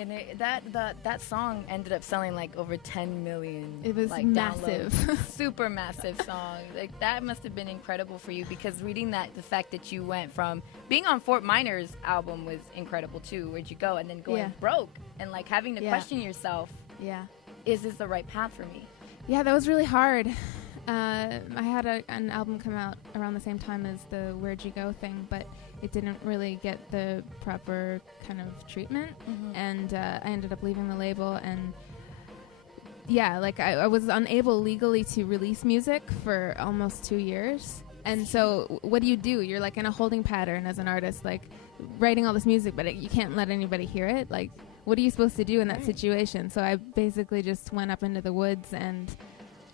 And that song ended up selling like over 10 million. It was like, massive. Super massive song. Like that must have been incredible for you, because reading that, the fact that you went from being on Fort Minor's album was incredible too. Where'd you go? And then going broke and like having to question yourself. Yeah. Is this the right path for me? Yeah, that was really hard. I had an album come out around the same time as the Where'd You Go thing, but it didn't really get the proper kind of treatment. And I ended up leaving the label, and like I was unable legally to release music for almost 2 years. And so what do? You're like in a holding pattern as an artist, like writing all this music, but you can't let anybody hear it. Like, what are you supposed to do in that situation? So I basically just went up into the woods and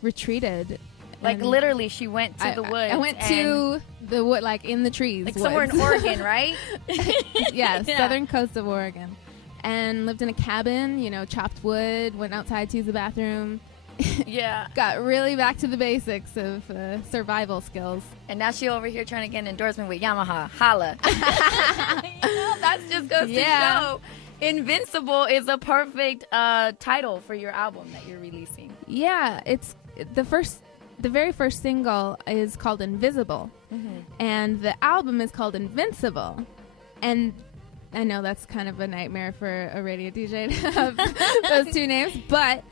retreated. Like, literally, she went to the woods. I went to the wood, like in the trees. Like somewhere in Oregon, right? Yeah, southern coast of Oregon. And lived in a cabin, chopped wood, went outside to use the bathroom. Yeah. Got really back to the basics of survival skills. And now she over here trying to get an endorsement with Yamaha. Holla. That just goes to show. Invincible is a perfect title for your album that you're releasing. Yeah, it's the very first single is called Invisible, and the album is called Invincible. And I know that's kind of a nightmare for a radio DJ to have those two names, but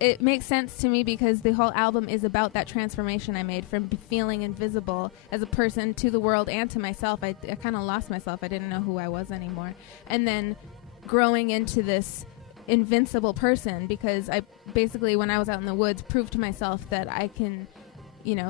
it makes sense to me because the whole album is about that transformation I made from feeling invisible as a person to the world and to myself. I kind of lost myself. I didn't know who I was anymore. And then growing into this invincible person, because I basically, when I was out in the woods, proved to myself that I can,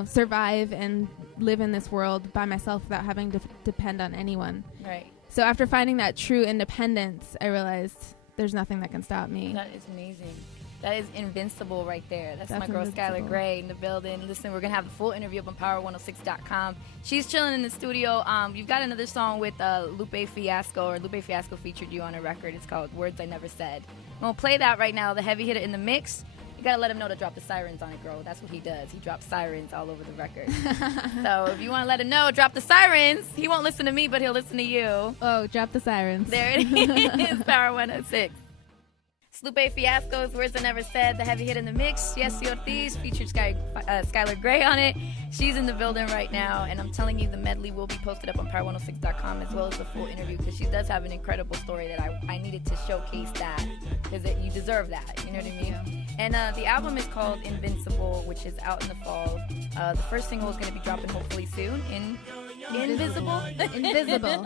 survive and live in this world by myself without having to depend on anyone. Right. So after finding that true independence, I realized there's nothing that can stop me. That is amazing. That is invincible right there. That's my girl invincible. Skylar Gray in the building. Listen, we're going to have the full interview up on Power106.com. She's chilling in the studio. You've got another song with Lupe Fiasco featured you on a record. It's called Words I Never Said. I'm going to play that right now, the heavy hitter in the mix. You got to let him know to drop the sirens on it, girl. That's what he does. He drops sirens all over the record. So if you want to let him know, drop the sirens. He won't listen to me, but he'll listen to you. Oh, drop the sirens. There it is, Power 106. Lupe Fiasco's Words I Never Said, the heavy hit in the mix. Yesi Ortiz featured Skylar Gray on it. She's in the building right now, and I'm telling you, the medley will be posted up on Power106.com as well as the full interview, because she does have an incredible story that I needed to showcase that, because you deserve that, you know what I mean? Yeah. And the album is called Invincible, which is out in the fall. The first single is going to be dropping hopefully soon. Invisible? Invisible.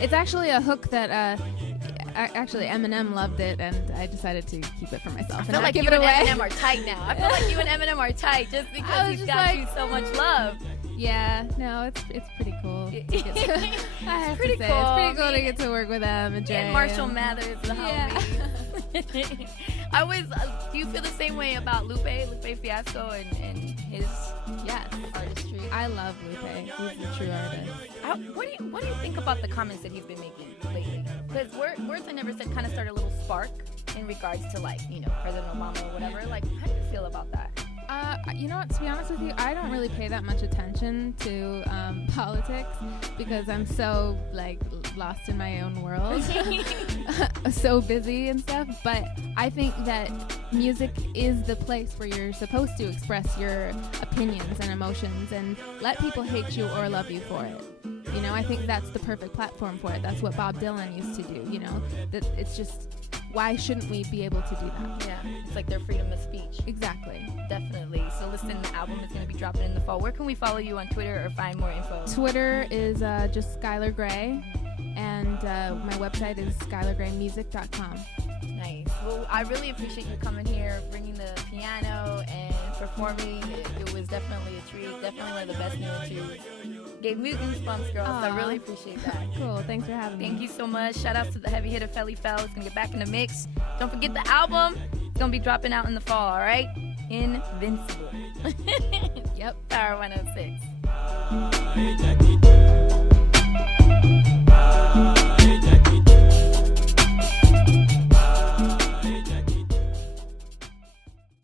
It's actually a hook that actually Eminem loved it, and I decided to keep it for myself. I feel like you and Eminem are tight now. I feel like you and Eminem are tight just because he's got you so much love. Yeah, no, it's pretty cool. I have pretty to say, cool. It's pretty cool to get to work with them and Jay. And Marshall Mathers, the homie. I always, do you feel the same way about Lupe Fiasco and his artistry? I love Lupe. He's a true artist. What do you think about the comments that he's been making lately? Because Words I Never Said kind of started a little spark in regards to President Obama or whatever. Like, how do you feel about that? You know what, to be honest with you, I don't really pay that much attention to politics because I'm so lost in my own world, so busy and stuff. But I think that music is the place where you're supposed to express your opinions and emotions and let people hate you or love you for it. I think that's the perfect platform for it. That's what Bob Dylan used to do. That it's just, why shouldn't we be able to do that? Yeah, it's like their freedom of speech. Exactly. Definitely. So listen, the album is going to be dropping in the fall. Where can we follow you on Twitter or find more info? Twitter is just Skylar Gray, and my website is skylargraymusic.com. Nice. Well, I really appreciate you coming here, bringing the piano and performing. It was definitely a treat. Definitely one of the best new tunes. Gave me goosebumps, girl. So I really appreciate that. Cool. Thanks for having me. Thank you so much. Shout out to the heavy hitter Felly Fell. It's going to get back in the mix. Don't forget the album. It's going to be dropping out in the fall, all right? Invincible. Yep. Power 106.